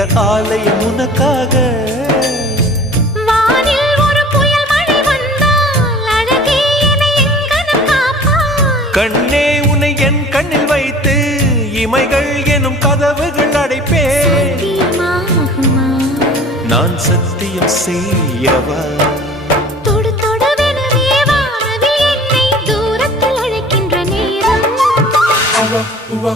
இந்த ஆலயம் உனக்காக. வானில் ஒரு புயல் மழை வந்தால் அழகே என்னை எங்கனம் காப்பாய். கண்ணே உன்னை என் கண்ணில் வைத்து இமைகள் எனும் கதவுகள் அடைப்பேன். சத்தியமாகுமா? நான் சத்தியம் செய்யவா? தொடு தொடுவெனவே வானவில் என்னை தூரத்தில் அழைக்கின்ற நேரம். உவா